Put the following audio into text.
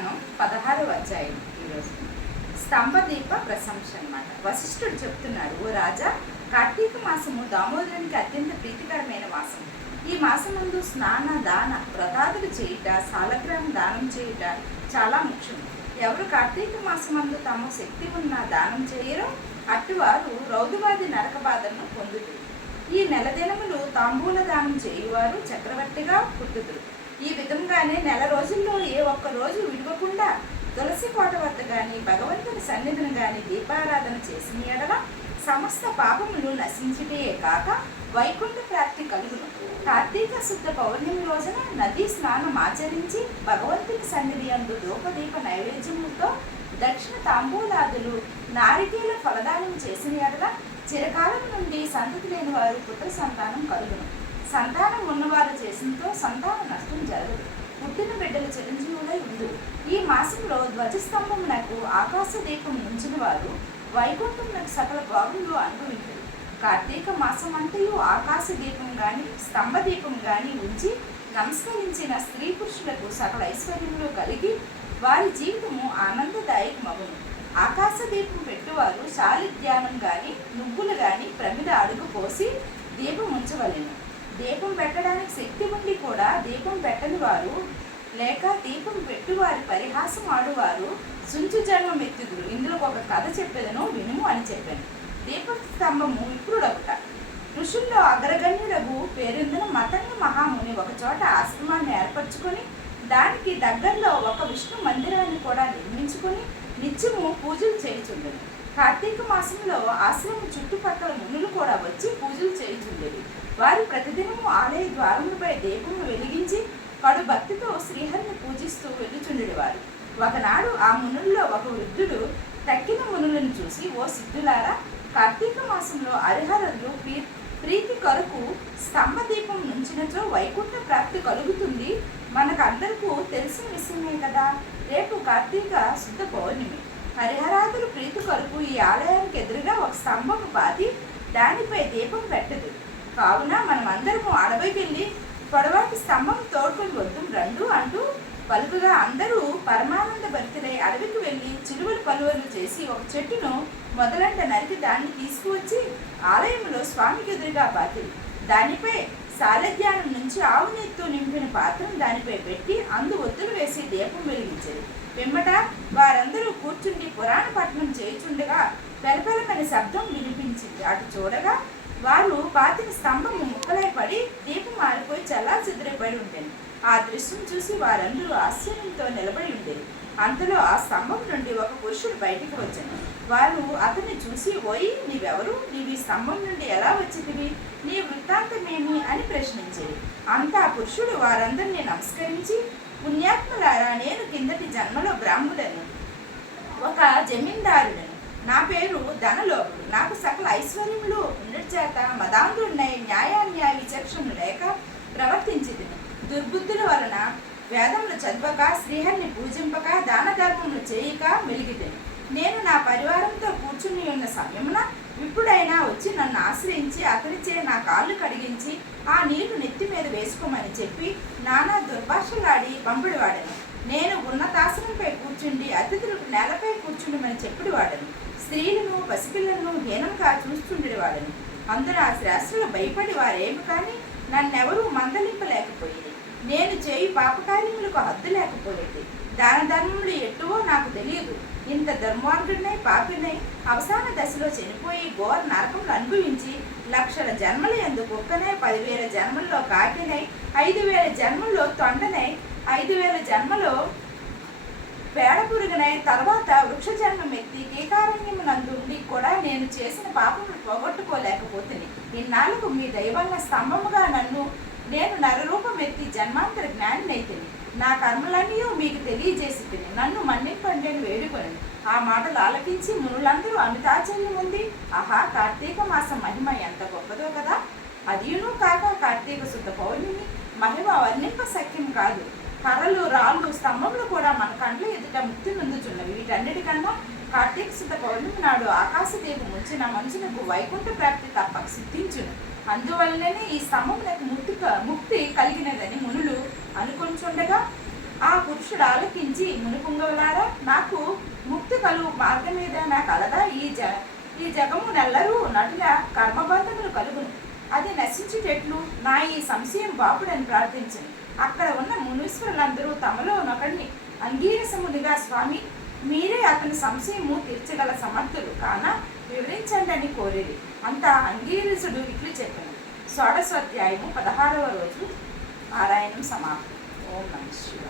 కాండం 16వ అధ్యాయం. ఈరోజు స్తంభదీప ప్రశంస అన్నమాట. వశిష్ఠుడు చెప్తున్నారు, ఓ రాజా, కార్తీక మాసము దామోదరునికి అత్యంత ప్రీతికరమైన మాసం. ఈ మాసమందు స్నాన దాన వ్రతాదులు చేయుట, సాలగ్రామ దానం చేయుట చాలా ముఖ్యం. ఎవరు కార్తీక మాసమందు తమ శక్తి ఉన్న దానం చేయరో అట్టువారు రౌదువాది నరక బాధలను పొందుతారు. ఈ నెల దినములు తాంబూల దానం చేయువారు చక్రవర్తిగా పుట్టుదురు. ఈ విధంగానే నెల రోజుల్లో ఏ ఒక్క రోజు విడవకుండా తులసి కోట వద్ద గాని భగవంతుని సన్నిధిని గాని దీపారాధన చేసిన ఎడల సమస్త పాపములు నశించుటే కాక వైకుంఠ ప్రాప్తి కలుగును. కార్తీక శుద్ధ పౌర్ణమి రోజున నదీ స్నానం ఆచరించి భగవంతుని సన్నిధి యందు ధూపదీప నైవేద్యములతో దక్షిణ తాంబూలాదులు నారికేల ఫలదానం చేసిన ఎడల చిరకాలం నుండి సంతతి లేని వారు పుత్ర సంతానం కలుగును. సంతానం ఉన్నవారు చేసినతో సంతాన నష్టం జరగదు. పుట్టిన బిడ్డలు చిరంజీవులై ఉండు. ఈ మాసంలో ధ్వజస్తంభమునకు ఆకాశ దీపం ఉంచిన వారు వైకుంఠమునకు సకల భోగములు అనుభవించరు. కార్తీక మాసం అంతయు ఆకాశ దీపం గాని స్తంభ దీపం గాని ఉంచి నమస్కరించిన స్త్రీ పురుషులకు సకల ఐశ్వర్యములు కలిగి వారి జీవితము ఆనందదాయకమగును. ఆకాశ దీపం పెట్టువారు శాలిధ్యానం గాని నువ్వులు గాని ప్రమిద అడుగు పోసి దీపం ఉంచవలెను. దీపం పెట్టడానికి శక్తి ఉండి కూడా దీపం పెట్టని వారు లేక దీపం పెట్టువారి పరిహాసం ఆడువారు సుంచు జన్మం ఎత్తుదురు. ఇందులో ఒక కథ చెప్పేదను వినుము అని చెప్పాను. దీపస్తంభము విప్రుడొకట. ఋషుల్లో అగ్రగణ్యుడగు పేరొందిన మతంగ మహాముని ఒక చోట ఆశ్రమాన్ని ఏర్పరచుకొని దానికి దగ్గరలో ఒక విష్ణు మందిరాన్ని కూడా నిర్మించుకొని నిత్యము పూజలు చేయుచుండెను. కార్తీక మాసంలో ఆశ్రమం చుట్టుపక్కల మునులు కూడా వచ్చి పూజలు చేయుచుండేవి. వారు ప్రతిదినము ఆలయ ద్వారములపై దీపము వెలిగించి కడు భక్తితో శ్రీహరిని పూజిస్తూ వెళ్ళుచుండేవారు. ఒకనాడు ఆ మునుల్లో ఒక వృద్ధుడు తక్కిన మునులను చూసి, ఓ సిద్ధులారా, కార్తీక మాసంలో హరిహరులు ప్రీతి కొరకు స్తంభ దీపం నుంచినచో వైకుంఠ ప్రాప్తి కలుగుతుంది. మనకు అందరికీ తెలిసిన విషయమే కదా. రేపు కార్తీక శుద్ధ పౌర్ణమి. హరిహరాదులు ప్రీతి కొరకు ఈ ఆలయానికి ఎదురుగా ఒక స్తంభము పాతి దానిపై దీపం పెట్టదు. కావున మనం అందరము అడవికి వెళ్ళి పొడవాటి స్తంభం తోడుకొని వద్దు రండు అంటూ పలుకుగా అందరూ పరమానంద భరితులై అడవికి వెళ్ళి చిలువలు పలువలు చేసి ఒక చెట్టును మొదలంట నరికి దాన్ని తీసుకువచ్చి ఆలయంలో స్వామికి ఎదురుగా పాతిరి. దానిపై సాలధ్యానం నుంచి ఆవు నెత్తో నింపిన పాత్రను దానిపై పెట్టి అందు ఒత్తులు వేసి దీపం వెలిగించారు. పిమ్మట వారందరూ కూర్చుండి పురాణ పఠనం చేయుచుండగా పెలపెలమని శబ్దం వినిపించింది. అటు చూడగా వారు పాతిన స్తంభము ముక్కలై పడి దీపం మారిపోయి చెల్లాచెదురైపడి ఉండేది. ఆ దృశ్యం చూసి వారందరూ ఆశ్చర్యంతో నిలబడి ఉండేది. అంతలో ఆ స్తంభం నుండి ఒక పురుషుడు బయటికి వచ్చాను. వారు అతన్ని చూసి, ఓయి, నీవెవరు? నీవు ఈ స్తంభం నుండి ఎలా వచ్చితివి? నీ వృత్తాంతమేమి అని ప్రశ్నించేది. అంతా పురుషుడు వారందరినీ నమస్కరించి, పుణ్యాత్ములారా, నేను కిందటి జన్మలో బ్రాహ్మణుడను, ఒక జమీందారుడను. నా పేరు ధనలోకుడు. నాకు సకల ఐశ్వర్యములు ఉండటి చేత మదాంధుడినై న్యాయాన్యాయ విచక్షణ లేక ప్రవర్తించింది. దుర్బుద్ధుల వలన వేదములు చదవక శ్రీహరిని పూజింపక దాన ధర్మములు చేయక మెలిగితేను. నేను నా పరివారంతో కూర్చుని ఉన్న సమయమున విప్పుడైనా వచ్చి నన్ను ఆశ్రయించి అతనిచే నా కాళ్ళు కడిగించి ఆ నీళ్లు నెత్తి మీద వేసుకోమని చెప్పి నానా దుర్భాషలాడి పంపిడివాడను. నేను ఉన్నతాసనంపై కూర్చుండి అతిథులకు నేలపై కూర్చుండమని చెప్పిడివాడను. స్త్రీలను పసిపిల్లలను హీనంగా చూస్తుండేవాడను. అందున ఆ శాస్త్రులు భయపడి వారేమి కానీ నన్నెవరూ మందలింపలేకపోయేది. నేను చేయి పాపకార్యములకు హద్దు లేకపోయేది. దాన ధర్మములు ఎట్టువో నాకు తెలియదు. ఇంత ధర్మార్గుడినై పాపినై అవసాన దశలో చనిపోయి ఘోర నరకములు అనుభవించి లక్షల జన్మల యందు కుక్కనై 10,000 జన్మల్లో కాకినై 5,000 జన్మల్లో తొండనై 5,000 జన్మలో పేడపురుగునై తర్వాత వృక్ష జన్మం ఎత్తి కీకారణ్యమునందు ఉండి కూడా నేను చేసిన పాపములు పోగొట్టుకోలేకపోతుంది. ఇన్నాళ్ళకు మీ దైవన్న స్తంభముగా నన్ను నేను నరరూపం ఎత్తి జన్మాంతర జ్ఞానినైతిని. నా కర్మలన్నీ మీకు తెలియజేసి తిని నన్ను మన్నింపండి అని వేడుకొని ఆ మాటలు ఆలకించి మునులందరూ అమితాచర్యం ఉంది. ఆహా, కార్తీక మాసం మహిమ ఎంత గొప్పదో కదా. అదియును కాక కార్తీక శుద్ధ పౌర్ణమి మహిమ వర్ణింప సఖ్యం కాదు. కర్రలు రాళ్ళు స్తంభములు కూడా మన కండ్ల ఎదుట ముక్తి నొందుచున్నవి. వీటన్నిటికన్నా కార్తీక శుద్ధ పౌర్ణమి నాడు ఆకాశ దీపం ఉంచిన మనుషులకు వైకుంఠ ప్రాప్తి తప్పక సిద్ధించును. అందువల్లనే ఈ స్తంభములకు ముక్తి కలిగినదని మునులు అనుకొంచుండగా ఆ పురుషుడు ఆలకించి, మునిపుంగవులారా, నాకు ముక్తి కలుగు మార్గమేదైనా కలదా? ఈ జగము నెల్లరూ నటుల కర్మబంధములు కలుగును, అది నశించుటెట్లు? నా ఈ సంశయం బాపుడని ప్రార్థించను. అక్కడ ఉన్న మునీశ్వరులందరూ తమలో నొకడిని అంగీరసమునిగా, స్వామి, మీరే అతని సంశయము తీర్చగల సమర్థులు కాన వివరించండి అని కోరేది. అంత అంగీరసుడు ఇట్లు చెప్పాను. షోడశోధ్యాయము 16వ రోజు పారాయణం సమాప్తం. ఓం నమః శివాయ.